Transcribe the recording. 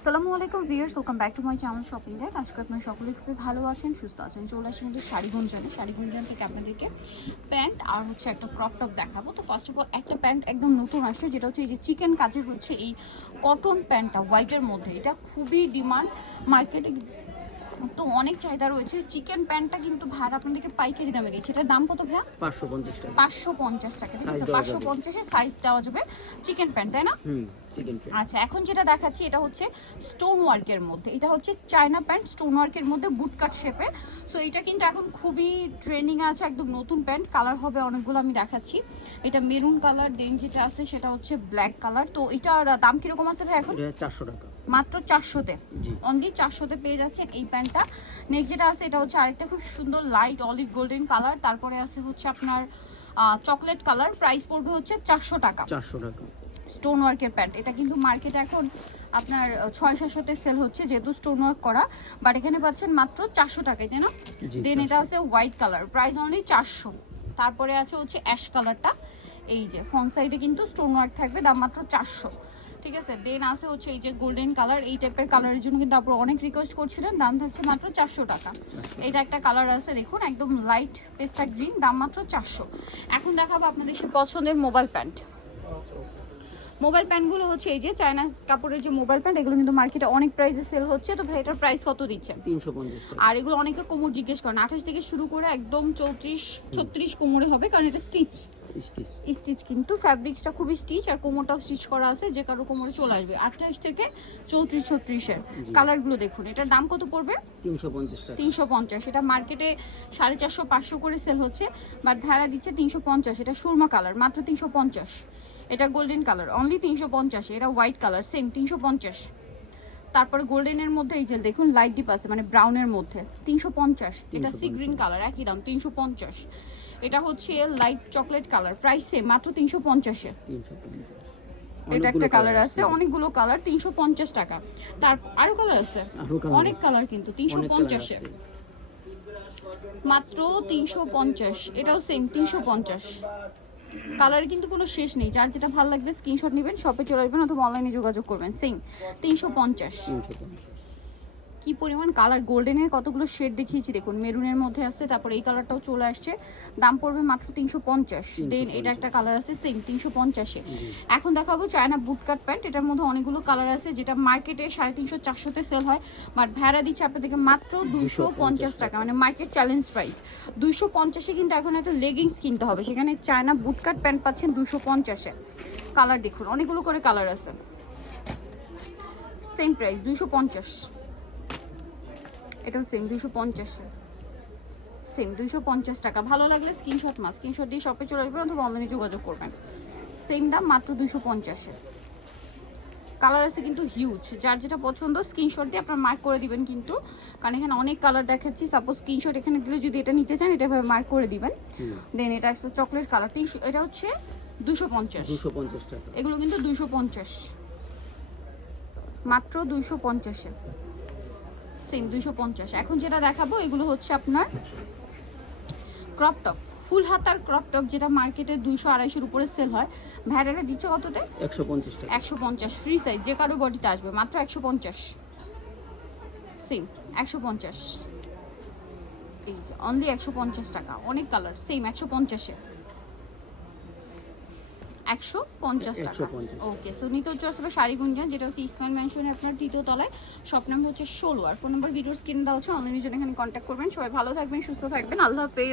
আসসালামু আলাইকুম viewers welcome back to my channel shopping guide. আজকে আপনারা সকলে খুবই ভালো আছেন, সুস্থ আছেন। চলে আসি কিন্তু শাড়ি গুঞ্জনে শাড়ি গুঞ্জন থেকে আপনাদেরকে প্যান্ট আর হচ্ছে একটা ক্রপ টপ দেখাবো। তো ফার্স্ট অফ অল একটা প্যান্ট একদম নতুন আসছে, যেটা হচ্ছে এই যে চিকেন কাজের হচ্ছে এই কটন প্যান্টটা হোয়াইটের মধ্যে। এটা খুবই ডিমান্ড মার্কেটে তো অনেক চাহিদা রয়েছে। চিকেন প্যান্টটা কিন্তু ভাড়া আপনাদেরকে পাইকারি দামে দিচ্ছে এটার দাম কত ভাইয়া? পাঁচশো পঞ্চাশ টাকা। পাঁচশো পঞ্চাশ টাকা ঠিক আছে? পাঁচশো। পঞ্চাশে সাইজ দেওয়া যাবে চিকেন প্যান্ট তাই না? আচ্ছা এখন যেটা দেখাচ্ছি এটা হচ্ছে স্টোন ওয়ার্কের মধ্যে। এটা হচ্ছে চায়না প্যান্ট স্টোন ওয়ার্কের মধ্যে বুটকাট শেপে সো এটা কিন্তু এখন খুবই ট্রেন্ডিং আছে একদম নতুন প্যান্ট কালার হবে অনেকগুলো আমি দেখাচ্ছি। এটা মেরুন কালার দেন যেটা আছে সেটা হচ্ছে ব্ল্যাক কালার তো এটার দাম কীরকম আছে ভাই এখন? চারশো টাকা। মাত্র চারশোতে। অনলি চারশোতে পেয়ে যাচ্ছেন এই প্যান্টটা। নেক্সট যেটা আছে এটা হচ্ছে আরেকটা খুব সুন্দর লাইট অলিভ গোল্ডেন কালার তারপরে আছে হচ্ছে আপনার চকলেট কালার প্রাইস পড়বে হচ্ছে চারশো টাকা। চারশো টাকা। স্টোন ওয়ার্কের প্যান্ট এটা কিন্তু মার্কেটে এখন আপনার ছয় সাতশোতে সেল হচ্ছে যেহেতু স্টোন ওয়ার্ক করা। বাট এখানে পাচ্ছেন মাত্র চারশো টাকায় তাই না? দেন এটা আছে হোয়াইট কালার প্রাইস অনলি চারশো। তারপরে আছে হচ্ছে অ্যাশ কালারটা এই যে ফ্রন্ট সাইডে কিন্তু স্টোন ওয়ার্ক থাকবে দাম মাত্র চারশো। ঠিক আছে? দেন আছে হচ্ছে এই যে গোল্ডেন কালার এই টাইপের কালারের জন্য কিন্তু আপনারা অনেক রিকোয়েস্ট করছিলেন। দাম থাকছে মাত্র চারশো টাকা। এটা একটা কালার আছে দেখুন একদম লাইট পেস্টা গ্রিন দাম মাত্র চারশো। এখন দেখাবো আপনাদের সে পছন্দের মোবাইল প্যান্ট মোবাইল প্যান্টগুলো হচ্ছে এই যে চায়না কাপড়ের যে মোবাইল প্যান্ট এগুলো কিন্তু মার্কেটে অনেক প্রাইসে সেল হচ্ছে। তো ভাই এটার প্রাইস কত টাকা। আর এগুলো অনেকে কোমর জিজ্ঞেস করেন। আঠাশ থেকে শুরু করে একদম চৌত্রিশ ছত্রিশ কোমরে হবে কারণ এটা স্টিচ স্টিচ। কিন্তু ফ্যাব্রিক্সটা খুবই স্টিচ আর কোমরটাও স্টিচ করা আছে যে কারও কোমরে চলে আসবে। আঠাশ থেকে চৌত্রিশ ছত্রিশের কালারগুলো দেখুন। এটার দাম কত পড়বে? তিনশো পঞ্চাশ তিনশো পঞ্চাশ। এটা মার্কেটে সাড়ে চারশো পাঁচশো করে সেল হচ্ছে বাট ভাড়া দিচ্ছে তিনশো পঞ্চাশ। এটা সুরমা কালার মাত্র তিনশো পঞ্চাশ। এটা গোল্ডেন কালার অনলি তিনশো পঞ্চাশ। এটা হোয়াইট কালার সেম তিনশো পঞ্চাশ। তারপরে গোল্ডেনের মধ্যে এই যে দেখুন লাইট ডিপ আছে মানে ব্রাউনের মধ্যে তিনশো পঞ্চাশ। এটা সি গ্রিন কালার একই দাম তিনশো পঞ্চাশ। এটা হচ্ছে লাইট চকলেট কালার প্রাইসে মাত্র তিনশো পঞ্চাশে। এটা একটা কালার আছে অনেকগুলো কালার তিনশো পঞ্চাশ টাকা। তার আরও কালার আছে? অনেক কালার কিন্তু তিনশো পঞ্চাশে। মাত্র তিনশো পঞ্চাশ এটাও সেম তিনশো পঞ্চাশ। কালার কিন্তু কোনো শেষ নেই। যার যেটা ভালো লাগবে স্ক্রিনশট নেবেন শপে চলে আসবেন অথবা অনলাইনে যোগাযোগ করবেন। সেম তিনশো পঞ্চাশ। কি পরিমাণ কালার গোল্ডেনের কতগুলো শেড দেখিয়েছি? দেখুন মেরুনের মধ্যে আছে তারপর এই কালারটাও চলে আসছে। দাম পড়বে মাত্র তিনশো পঞ্চাশ। দেন এটা একটা কালার আছে সেম তিনশো পঞ্চাশে। এখন দেখাবো চায়না বুটকাট প্যান্ট এটার মধ্যে অনেকগুলো কালার আছে যেটা মার্কেটে সাড়ে তিনশো চারশোতে সেল হয় বাট ভ্যারা দিচ্ছে আপনাদেরকে মাত্র দুইশো পঞ্চাশ টাকা মানে মার্কেট চ্যালেঞ্জ প্রাইস দুইশো পঞ্চাশে কিন্তু এখন একটা লেগিংস কিনতে হবে সেখানে চায়না বুটকাট প্যান্ট পাচ্ছেন দুশো পঞ্চাশে। কালার দেখুন অনেকগুলো করে কালার আছে। সেম প্রাইস দুইশো পঞ্চাশ। এটাও সেম দুইশো পঞ্চাশে। সেম দুইশো পঞ্চাশ টাকা। ভালো লাগলে স্ক্রিনশট মাস স্ক্রিনশট দিয়ে শপে চলে আসবেন অথবা অনলাইনে যোগাযোগ করবেন। সেম দাম মাত্র দুইশো পঞ্চাশে। কালার আছে কিন্তু হিউজ যার যেটা পছন্দ স্ক্রিনশট দিয়ে আপনার মার্ক করে দিবেন কিন্তু। কারণ এখানে অনেক কালার দেখাচ্ছি। সাপোজ স্ক্রিনশট এখানে দিলে যদি এটা নিতে চান এটা ভাবে মার্ক করে দিবেন। দেন এটা একটা চকলেট কালার তিনশো এটা হচ্ছে দুশো পঞ্চাশ। দুশো পঞ্চাশ টাকা। এগুলো কিন্তু দুইশো পঞ্চাশ। মাত্র দুইশো পঞ্চাশে। সেম দুইশো পঞ্চাশ। এখন যেটা দেখাবো এগুলো হচ্ছে আপনার ক্রপ টপ ফুল হাতার ক্রপ টপ যেটা মার্কেটে দুইশো আড়াইশোর উপরে সেল হয়। ভ্যারাটা দিচ্ছে কততে? একশো পঞ্চাশ একশো পঞ্চাশ ফ্রি সাইজ যে কারও বডিতে আসবে মাত্র একশো পঞ্চাশ। সেম একশো পঞ্চাশ। এই যে অনলি একশো পঞ্চাশ টাকা অনেক কালার সেম একশো পঞ্চাশে একশো পঞ্চাশ টাকা। ওকে সো নিতে হচ্ছে শাড়ি গুঞ্জন যেটা হচ্ছে ইসমাইল ম্যানশনে আপনার তৃতীয় তলায়। শপ নাম্বার হচ্ছে ষোলো। আর ফোন নম্বর স্ক্রিন দেওয়া হচ্ছে অনলাইনের জন্য এখানে কন্ট্যাক্ট করবেন। সবাই ভালো থাকবেন সুস্থ থাকবেন। আল্লাহ হাফেজ।